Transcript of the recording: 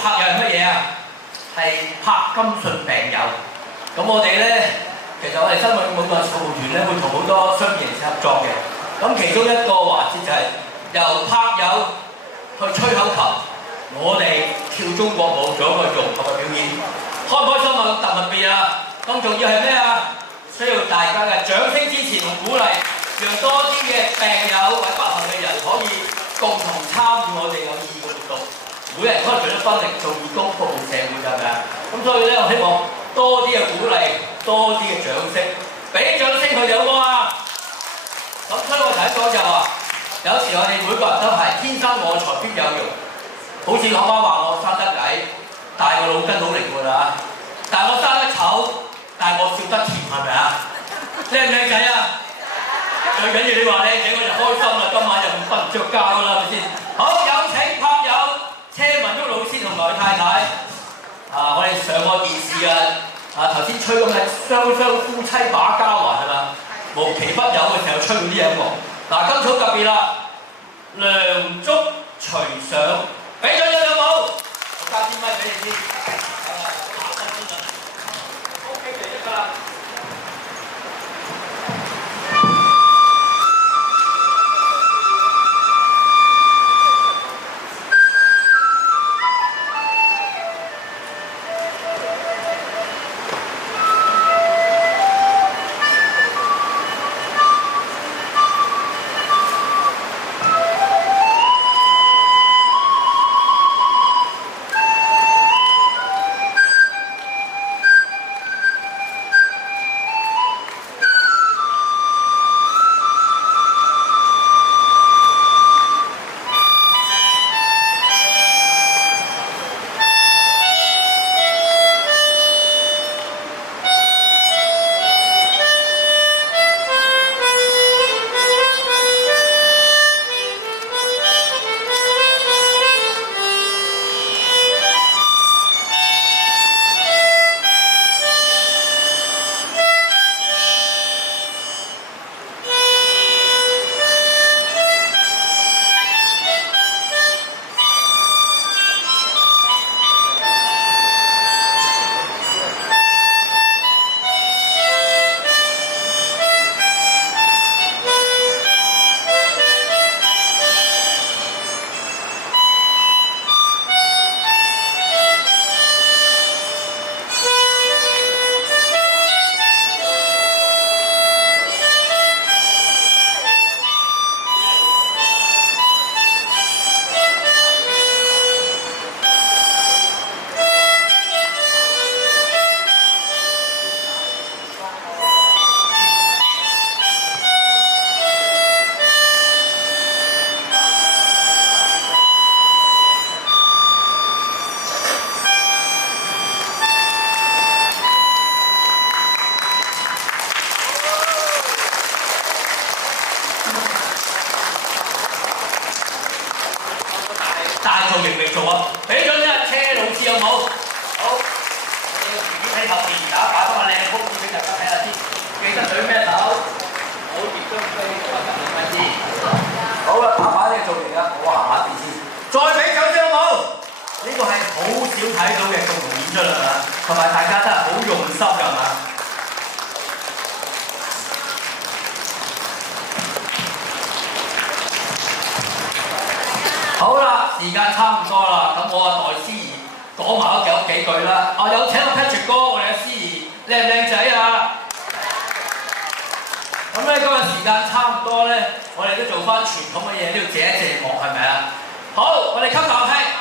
拍友係乜嘢啊？係柏金遜病友。咁我哋咧，其實我哋新聞每個服務團咧會同好多商業人士合作嘅。咁其中一個環節就係由拍友去吹口琴，我哋跳中國舞做一個融合嘅表演，開唔開心啊？特別啊！咁重要係咩啊？需要大家嘅掌聲支持同鼓勵，讓多啲嘅病友或者不幸嘅人可以共同參與我哋有意義嘅活動。每人可能盡一分力做義工服務社會，係咪啊？咁所以咧，我希望多啲嘅鼓勵，多啲嘅掌聲，俾掌聲佢哋好唔好啊？咁所以我頭先講就話，有時我哋每個人都係天生我材必有用。好似我媽話我生得矮，但係個腦筋好靈活啊！但係我生得醜，但係我笑得甜，係咪啊？靚唔靚仔啊？最緊要你話靚仔我就開心啦，今晚就唔瞓唔着覺啦，係咪先？好，有請拍友車文旭老師同埋太太。我哋上個電視頭先吹咁嘅雙夫妻把交還係嘛？無奇不有嘅時候吹嗰啲音樂。嗱，今次特別啦，梁祝隨想，俾咗有冇？我交支咪俾你先。OK 就得㗎啦。大造型未做啊！俾咗呢阿車老師有冇？好，我哋自己喺後邊打擺翻個靚 pose 俾大家睇下先。記得舉咩手？好，接張飛同埋特別位置。好啦，拍下呢個造型啦，我行下邊先。再俾掌聲好冇？呢個係好少睇到嘅共同演出啦，係嘛？同埋大家真係好用心㗎，係嘛？好啦，時間差唔多啦，咁我代司儀講埋嗰幾句啦。有請阿 Patrick 哥，我哋嘅司儀靚唔靚仔啊？咁咧今日時間差唔多咧，我哋都做翻傳統嘅嘢，都要謝一謝幕，係咪啊？好，我哋吸啖氣。